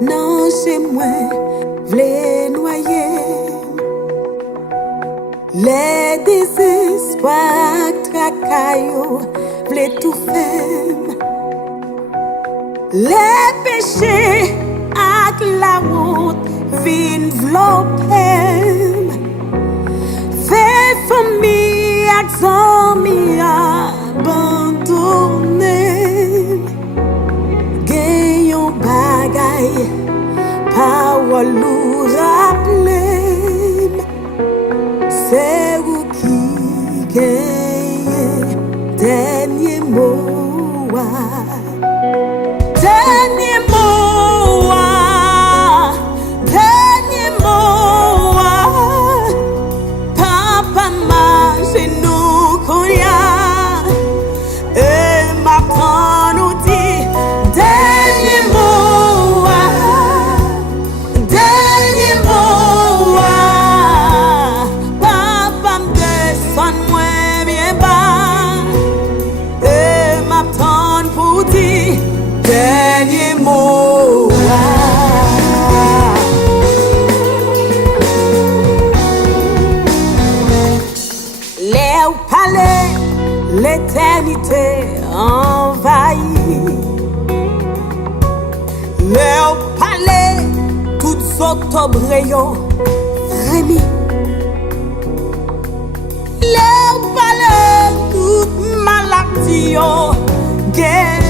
non chez moi, v'lait noyer. Les désespoirs tracaillots, v'lait tout faire. Les péchés ak la honte, vin vlopem. Fait famille ak zami abandonné. Gayon bagay, parole ou rappelem. C'est vous qui gagne dernier mot. Dernier mot. Dernier mot. Papa m'a genou konya. Et ma prend nous dit dernier mot. Dernier mot. Papa m'descend moi bien bas. Et ma prend pour dire dernier mot. Les palais, l'éternité envahie. Les palais, toutes octobre frémis. Les palais, toutes maladies guéries.